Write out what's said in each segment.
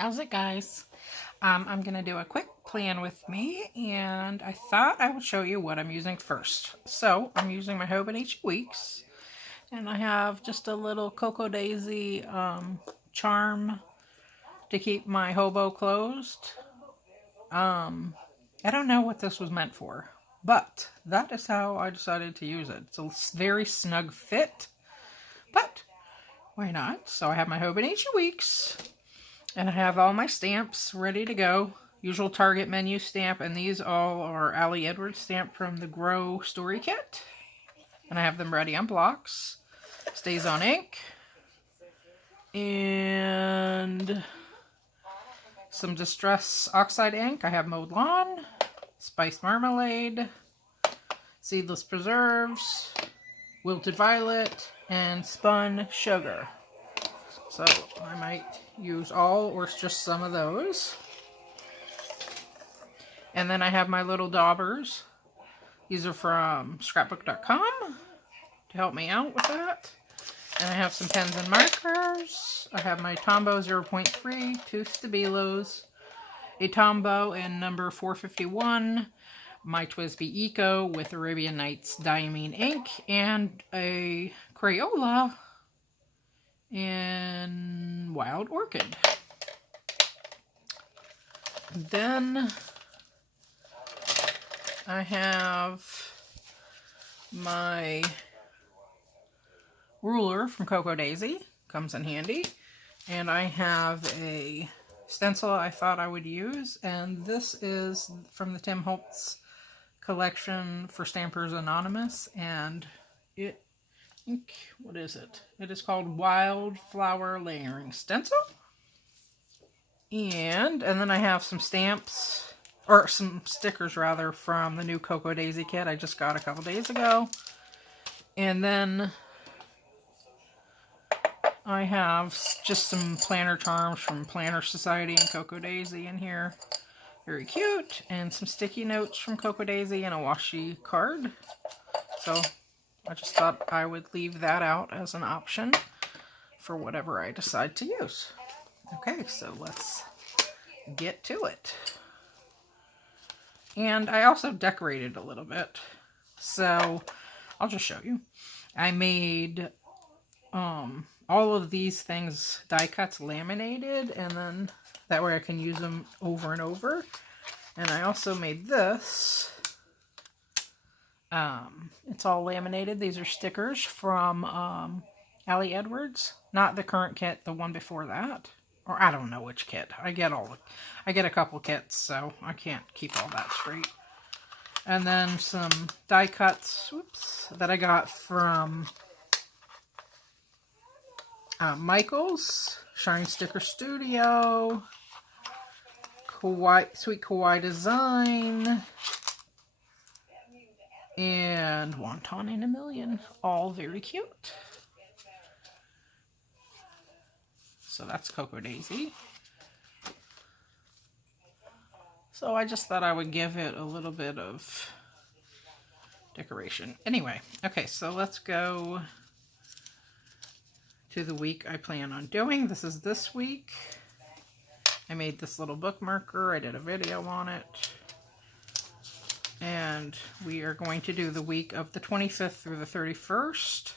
How's it, guys? I'm going to do a quick plan with me, and I thought I would show you what I'm using first. So, I'm using my Hobonichi Weeks, and I have just a little Cocoa Daisy charm to keep my hobo closed. I don't know what this was meant for, but that is how I decided to use it. It's a very snug fit, but why not? So I have my Hobonichi Weeks, and I have all my stamps ready to go. Usual Target menu stamp, and these all are Ali Edwards stamp from the Grow Story Kit. And I have them ready on blocks. Stays on ink. And some Distress Oxide ink. I have Mowed Lawn, Spiced Marmalade, Seedless Preserves, Wilted Violet, and Spun Sugar. So I might use all or just some of those. And then I have my little daubers. These are from scrapbook.com to help me out with that. And I have some pens and markers. I have my Tombow 0.3, two Stabilos, a Tombow in number 451, my TWSBI Eco with Arabian Nights Diamine ink, and a Crayola in Wild Orchid. Then I have my ruler from Cocoa Daisy, comes in handy, and I have a stencil I thought I would use, and this is from the Tim Holtz collection for Stampers Anonymous, and what is it? It is called Wildflower Layering Stencil. And then I have some stamps, or some stickers rather, from the new Cocoa Daisy kit I just got a couple days ago. And then I have just some planner charms from Planner Society and Cocoa Daisy in here. Very cute. And some sticky notes from Cocoa Daisy and a washi card. So I just thought I would leave that out as an option for whatever I decide to use. Okay, so let's get to it. And I also decorated a little bit. So I'll just show you. I made all of these things die cuts laminated, and then that way I can use them over and over. And I also made this. It's all laminated. These are stickers from Ali Edwards. Not the current kit, the one before that. Or I don't know which kit. I get a couple kits, so I can't keep all that straight. And then some die cuts, that I got from Michael's Shine Sticker Studio, Sweet Kawaii Design, and Wonton in a Million. All very cute. So that's Cocoa Daisy. So I just thought I would give it a little bit of decoration. Anyway, okay, so let's go to the week I plan on doing. This is this week. I made this little bookmarker. I did a video on it. And we are going to do the week of the 25th through the 31st.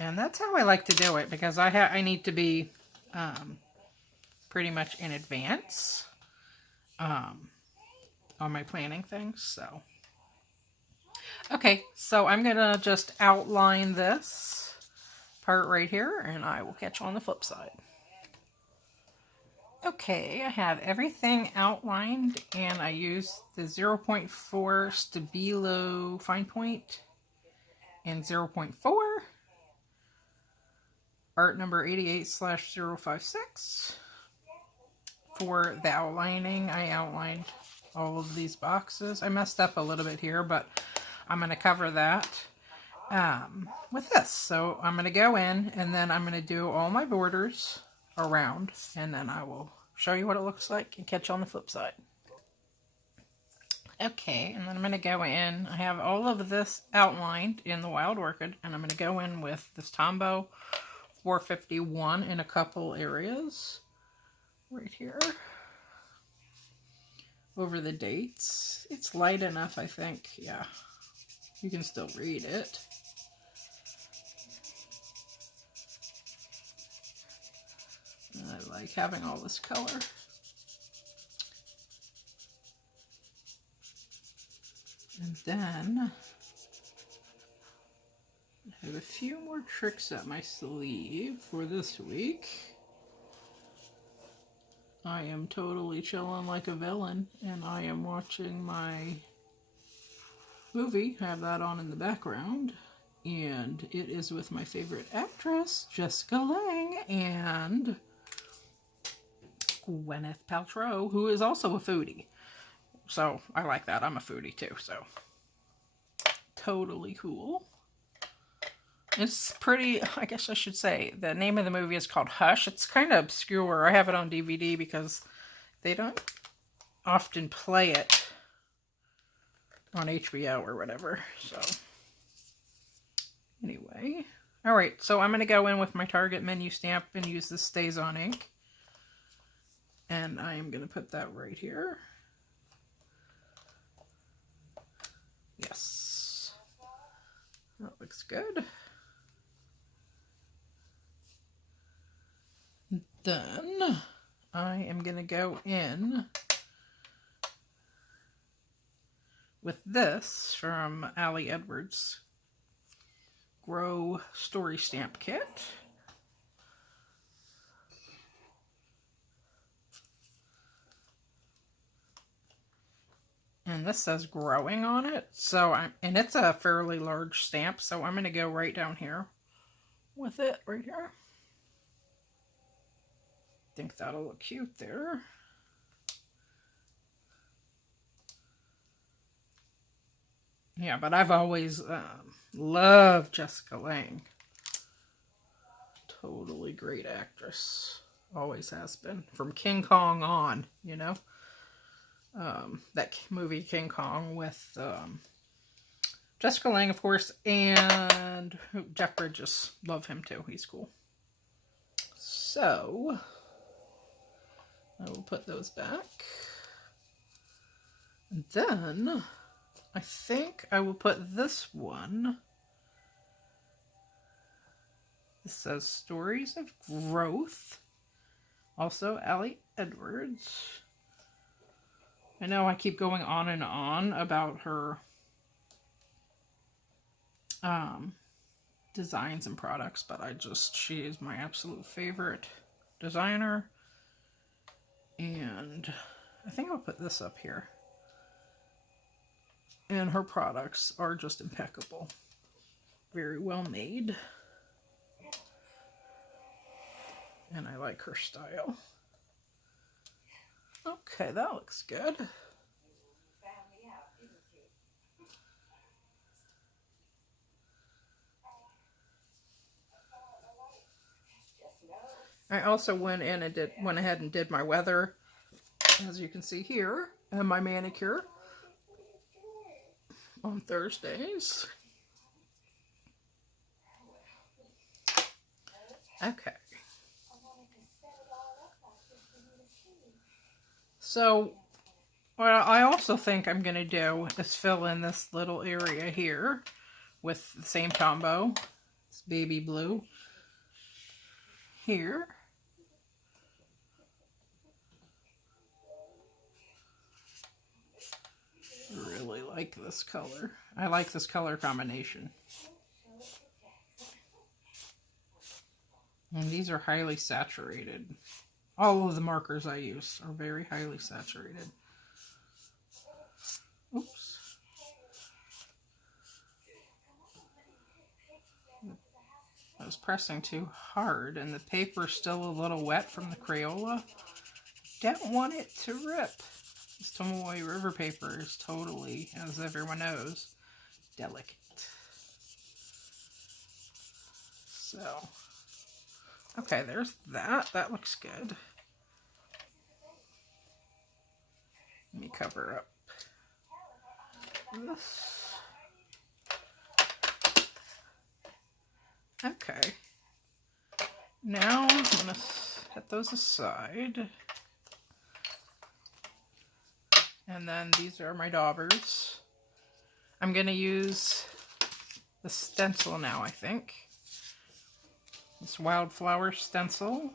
And that's how I like to do it, because I need to be pretty much in advance on my planning things. So, okay, so I'm going to just outline this part right here, and I will catch you on the flip side. Okay, I have everything outlined, and I used the 0.4 Stabilo fine point and 0.4 art number 88/056. For the outlining, I outlined all of these boxes. I messed up a little bit here, but I'm going to cover that with this. So I'm going to go in, and then I'm going to do all my borders around, and then I will show you what it looks like and catch you on the flip side. Okay, and then I'm going to go in. I have all of this outlined in the Wild Orchid, and I'm going to go in with this Tombow 451 in a couple areas. Right here. Over the dates. It's light enough, I think. Yeah. You can still read it. I like having all this color. And then I have a few more tricks up my sleeve for this week. I am totally chilling like a villain, and I am watching my movie, have that on in the background, and it is with my favorite actress, Jessica Lange, and Gwyneth Paltrow, who is also a foodie. So I like that. I'm a foodie too, so totally cool. It's pretty, I guess I should say, the name of the movie is called Hush. It's kind of obscure. I have it on DVD because they don't often play it on HBO or whatever. So, anyway. Alright, so I'm going to go in with my Target menu stamp and use this Stays On ink. And I am going to put that right here. Yes. That looks good. Then I am going to go in with this from Ali Edwards Grow Story Stamp Kit. And this says growing on it. And it's a fairly large stamp, so I'm going to go right down here with it right here. I think that'll look cute there. Yeah, but I've always loved Jessica Lange. Totally great actress. Always has been. From King Kong on, you know. That movie King Kong with Jessica Lange, of course, and Jeff Bridges. Love him too. He's cool. So I will put those back. And then I think I will put this one. This says Stories of Growth. Also, Ali Edwards. I know I keep going on and on about her designs and products, but she is my absolute favorite designer. And I think I'll put this up here. And her products are just impeccable. Very well made. And I like her style. Okay, that looks good. I also went ahead and did my weather, as you can see here, and my manicure on Thursdays. Okay. So, what I also think I'm going to do is fill in this little area here with the same Tombow. It's baby blue. Here. Really like this color. I like this color combination. And these are highly saturated. All of the markers I use are very highly saturated. Oops. I was pressing too hard and the paper's still a little wet from the Crayola. Don't want it to rip. This Tomoe River paper is totally, as everyone knows, delicate. So, okay, there's that. That looks good. Let me cover up this. Okay. Now I'm going to set those aside. And then these are my daubers. I'm going to use the stencil now, I think. This wildflower stencil.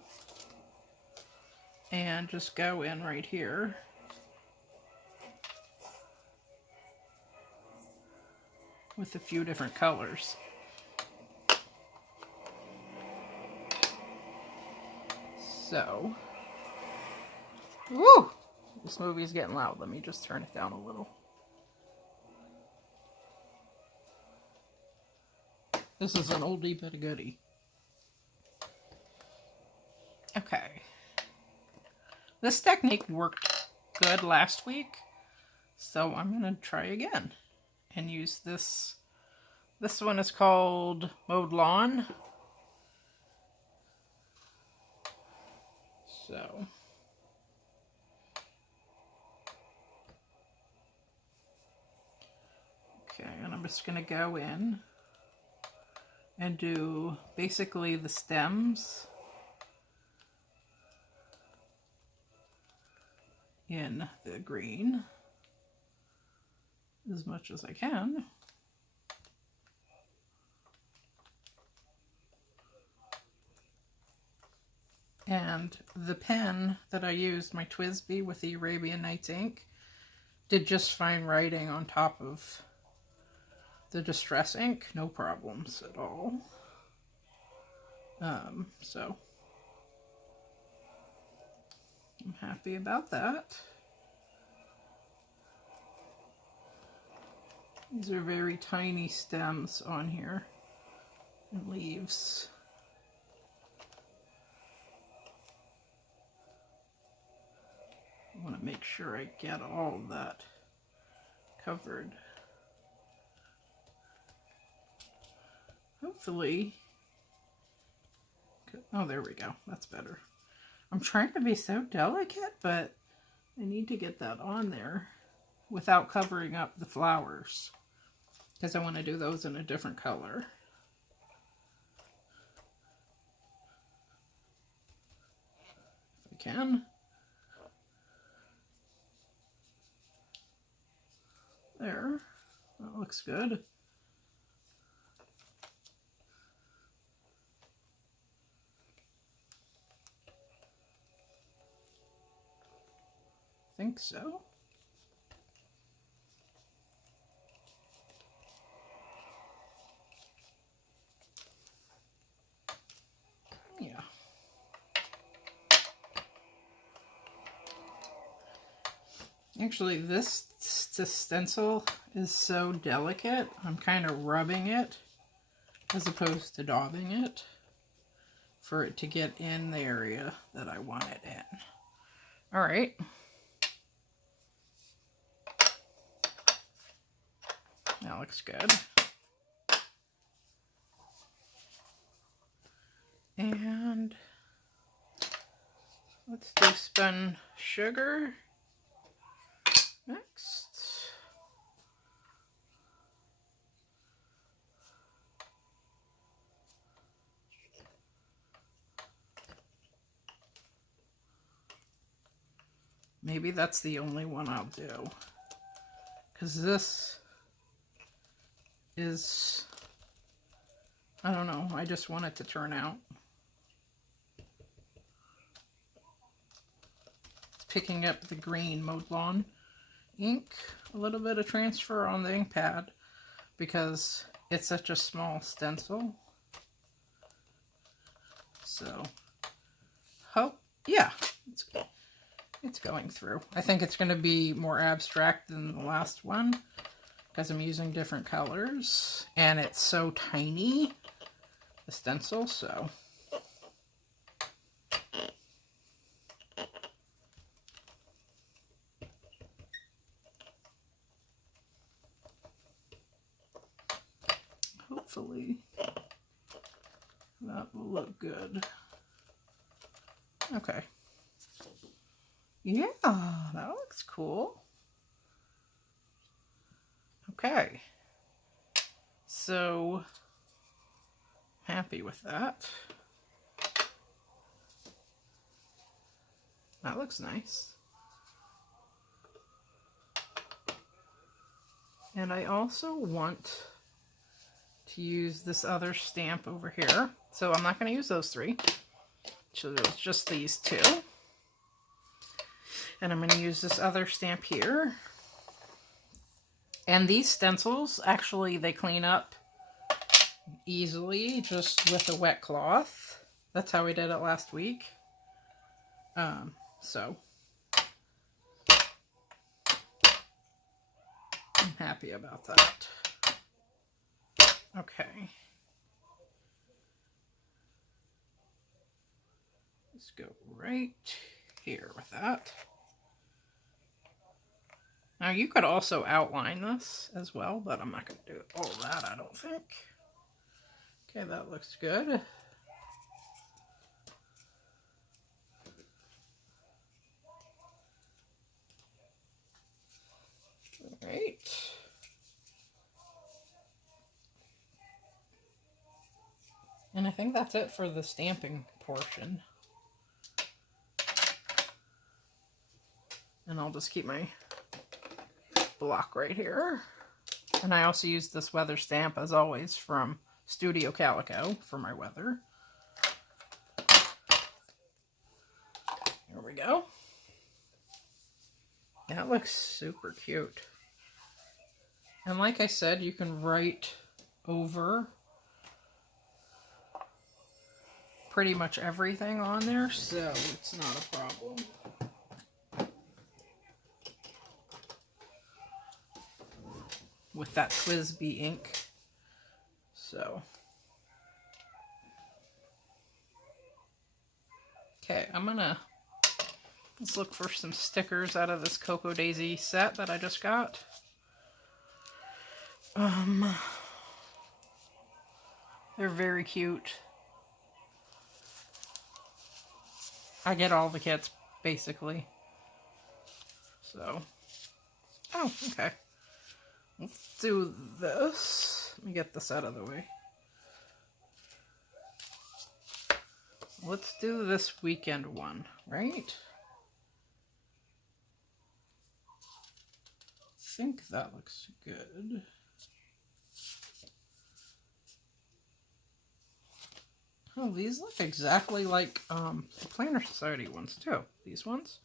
And just go in right here. With a few different colors. So, woo! This movie's getting loud. Let me just turn it down a little. This is an oldie but a goodie. Okay. This technique worked good last week, so I'm going to try again and use this. This one is called Mowed Lawn. So, okay, and I'm just going to go in and do basically the stems in the green as much as I can. And the pen that I used, my TWSBI with the Arabian Nights ink, did just fine writing on top of the Distress ink. No problems at all. So I'm happy about that. These are very tiny stems on here and leaves. I want to make sure I get all of that covered. Hopefully. Oh, there we go. That's better. I'm trying to be so delicate, but I need to get that on there without covering up the flowers, because I want to do those in a different color. If I can. There. That looks good. I think so. Yeah. Actually, this stencil is so delicate, I'm kind of rubbing it as opposed to daubing it for it to get in the area that I want it in. All right. That looks good. And let's do spun sugar next. Maybe that's the only one I'll do, because this is, I don't know, I just want it to turn out. It's picking up the green Mowed Lawn ink, a little bit of transfer on the ink pad because it's such a small stencil. So, hope, yeah, it's going through. I think it's going to be more abstract than the last one because I'm using different colors and it's so tiny, the stencil, so. Hopefully that will look good. Okay. Yeah, that looks cool. Okay. So, happy with that. That looks nice. And I also want to use this other stamp over here. So I'm not going to use those 3. So it's just these 2. And I'm going to use this other stamp here. And these stencils, actually, they clean up easily just with a wet cloth. That's how we did it last week. So I'm happy about that. Okay. Let's go right here with that. Now you could also outline this as well, but I'm not going to do all that, I don't think. Okay, that looks good. All right. And I think that's it for the stamping portion. And I'll just keep my block right here. And I also use this weather stamp, as always, from Studio Calico for my weather. There we go. That looks super cute. And like I said, you can write over pretty much everything on there, so it's not a problem. With that Twisby ink. So. Okay, let's look for some stickers out of this Cocoa Daisy set that I just got. They're very cute. I get all the kits, basically. So. Oh, okay. Let's do this. Let me get this out of the way. Let's do this weekend one, right? I think that looks good. Oh, these look exactly like the Planner Society ones too. These ones.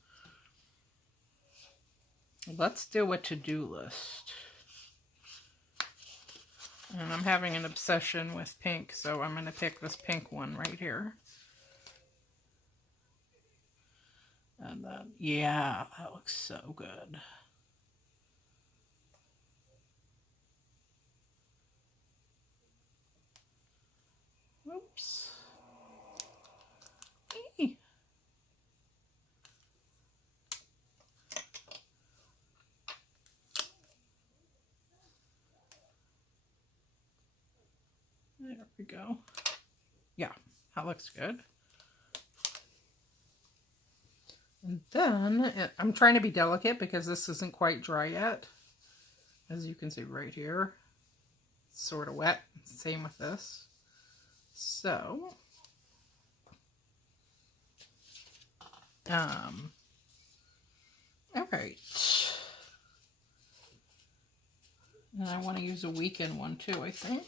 Let's do a to-do list. And I'm having an obsession with pink, so I'm going to pick this pink one right here. And then, yeah, that looks so good. Oops. Hey. There we go. Yeah, that looks good. And then, I'm trying to be delicate because this isn't quite dry yet. As you can see right here. It's sort of wet. Same with this. So, alright. And I want to use a weekend one too, I think.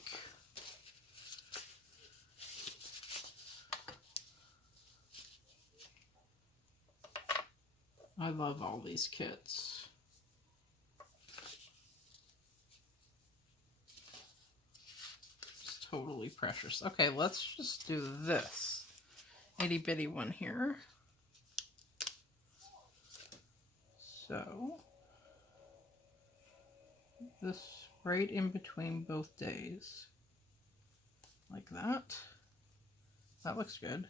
I love all these kits. It's totally precious. Okay, let's just do this itty bitty one here. So, this right in between both days. Like that. That looks good.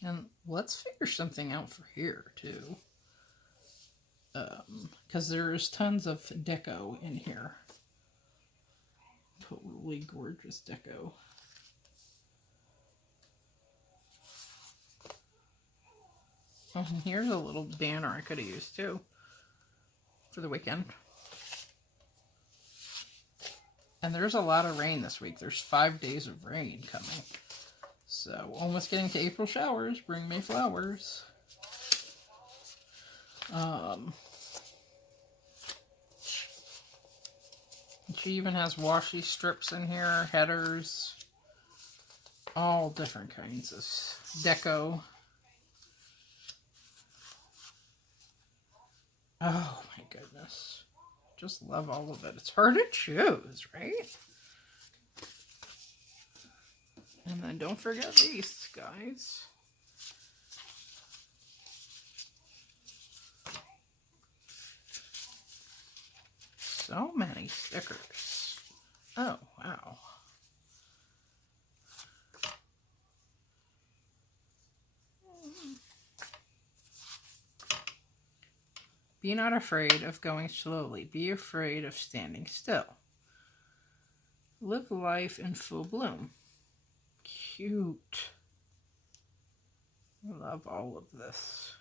And let's figure something out for here too, because there's tons of deco in here. Totally gorgeous deco. Oh, and here's a little banner I could have used too for the weekend. And there's a lot of rain this week. There's 5 days of rain coming. So, almost getting to April showers. Bring me flowers. She even has washi strips in here, headers, all different kinds of deco. Oh my goodness. Just love all of it. It's hard to choose, right? And then don't forget these, guys. So many stickers. Oh, wow. Be not afraid of going slowly. Be afraid of standing still. Live life in full bloom. Cute. I love all of this.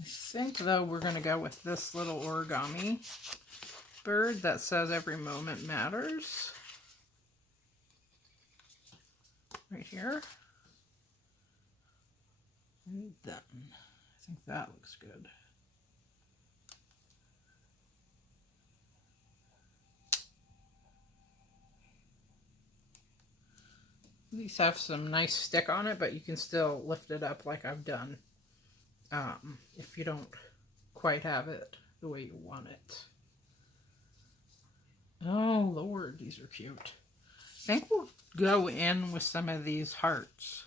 I think, though, we're going to go with this little origami bird that says every moment matters. Right here. And then, I think that looks good. These have some nice stick on it, but you can still lift it up like I've done if you don't quite have it the way you want it. Oh, Lord, these are cute. I think we'll go in with some of these hearts.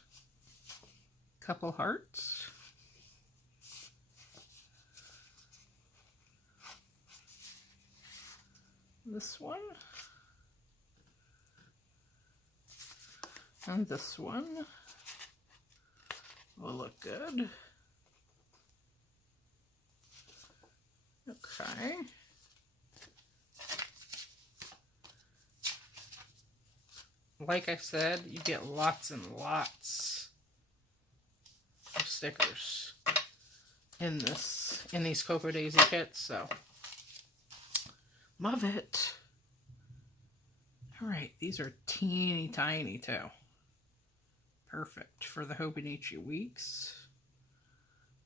Couple hearts. This one. And this one will look good. Okay. Like I said, you get lots and lots of stickers in these Cocoa Daisy kits, so love it. All right, these are teeny tiny too. Perfect for the Hobonichi Weeks.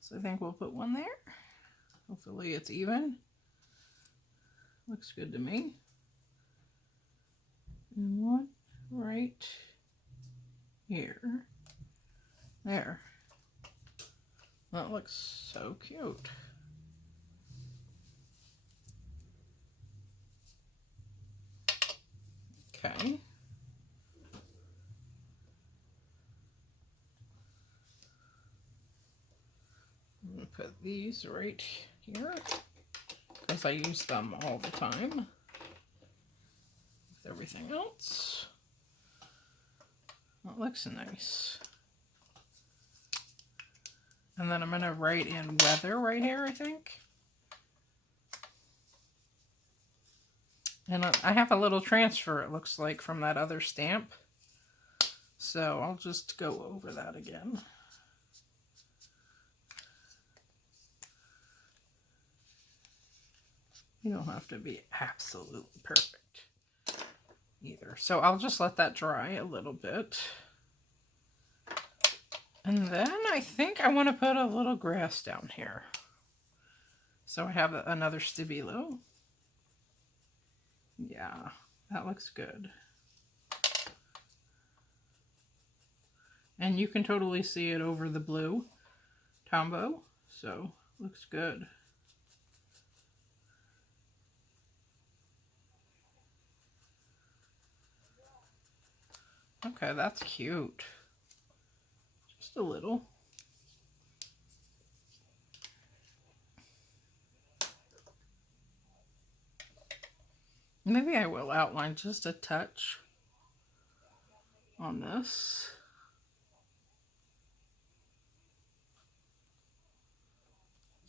So I think we'll put one there. Hopefully it's even. Looks good to me. And one right here. There. That looks so cute. Okay. I'm going to put these right here because I use them all the time with everything else. That looks nice. And then I'm going to write in weather right here, I think. And I have a little transfer, it looks like, from that other stamp. So I'll just go over that again. You don't have to be absolutely perfect either. So I'll just let that dry a little bit. And then I think I want to put a little grass down here. So I have another stabilo. Yeah, that looks good. And you can totally see it over the blue Tombow, so looks good. Okay, that's cute. Just a little. Maybe I will outline just a touch on this.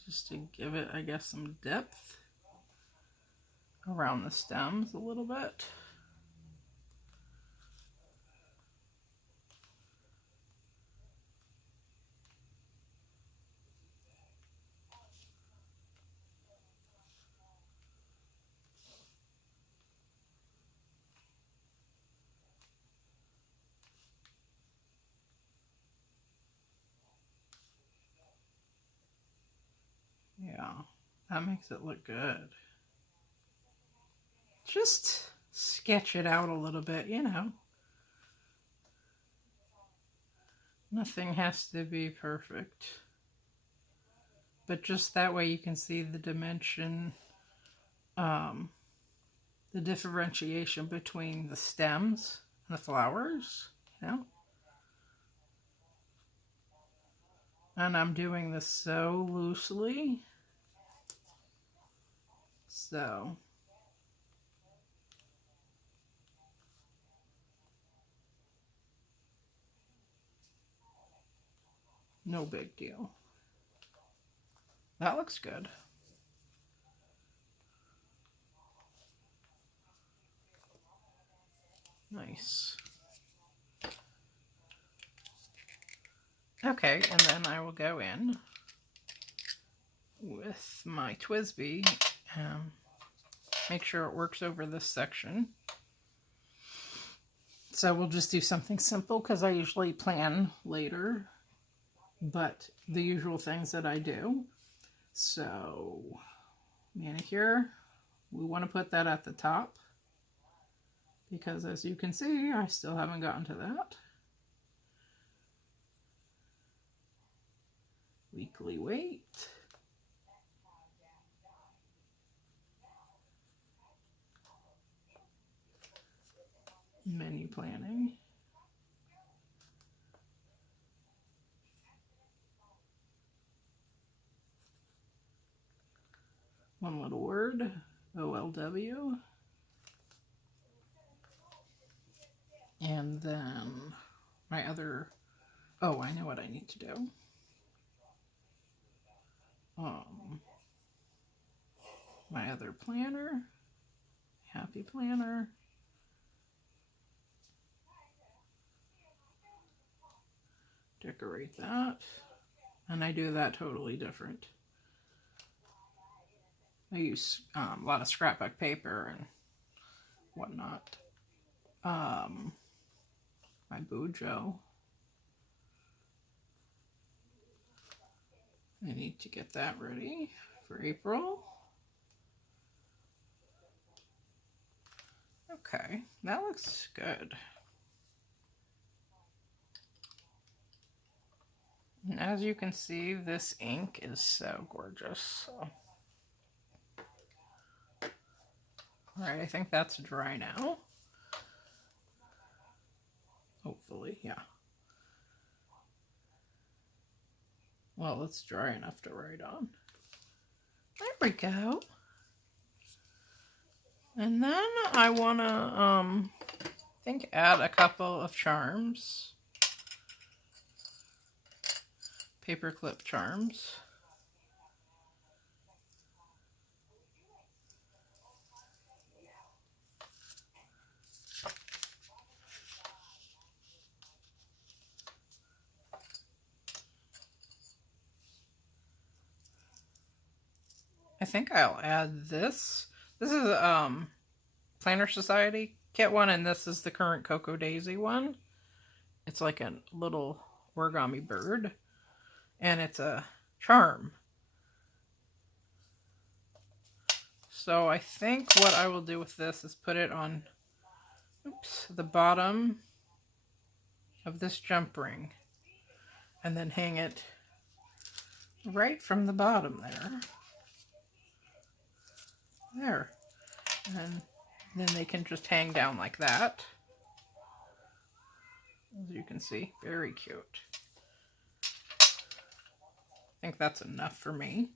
Just to give it, I guess, some depth around the stems a little bit. That makes it look good. Just sketch it out a little bit, you know. Nothing has to be perfect. But just that way you can see the dimension, the differentiation between the stems and the flowers, you know. And I'm doing this so loosely. So no big deal. That looks good. Nice. Okay, and then I will go in with my TWSBI and make sure it works over this section. So we'll just do something simple because I usually plan later, but the usual things that I do. So manicure, we want to put that at the top because as you can see, I still haven't gotten to that. Weekly weight. Menu planning. One little word, OLW. And then my other, oh, I know what I need to do. My other planner, Happy Planner. Decorate that. And I do that totally different. I use a lot of scrapbook paper and whatnot. My Bujo. I need to get that ready for April. Okay, that looks good. And as you can see, this ink is so gorgeous. So. Alright, I think that's dry now. Hopefully, yeah. Well, it's dry enough to write on. There we go. And then I want to, I think, add a couple of charms. Paperclip charms. I think I'll add this. This is Planner Society kit one, and this is the current Cocoa Daisy one. It's like a little origami bird, and it's a charm. So I think what I will do with this is put it on, the bottom of this jump ring, and then hang it right from the bottom there. There. And then they can just hang down like that. As you can see, very cute. I think that's enough for me.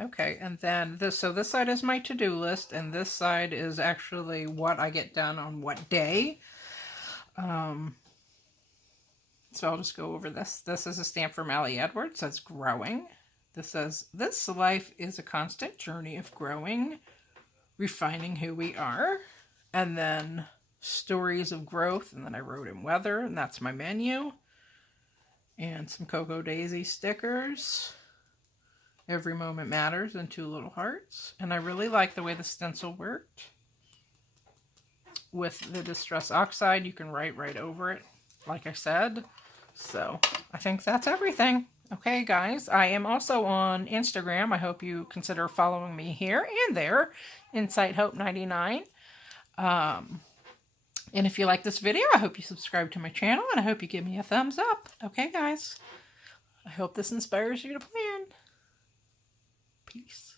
Okay, and then this, so this side is my to-do list, and this side is actually what I get done on what day. So I'll just go over this. This is a stamp from Allie Edwards. It says growing. This says, this life is a constant journey of growing, refining who we are. And then stories of growth. And then I wrote in weather, and that's my menu. And some Cocoa Daisy stickers. Every moment matters, and 2 little hearts. And I really like the way the stencil worked. With the Distress Oxide, you can write right over it, like I said. So I think that's everything. Okay, guys, I am also on Instagram. I hope you consider following me here and there, Insight Hope 99. And if you like this video, I hope you subscribe to my channel, and I hope you give me a thumbs up. Okay, guys, I hope this inspires you to plan. Peace.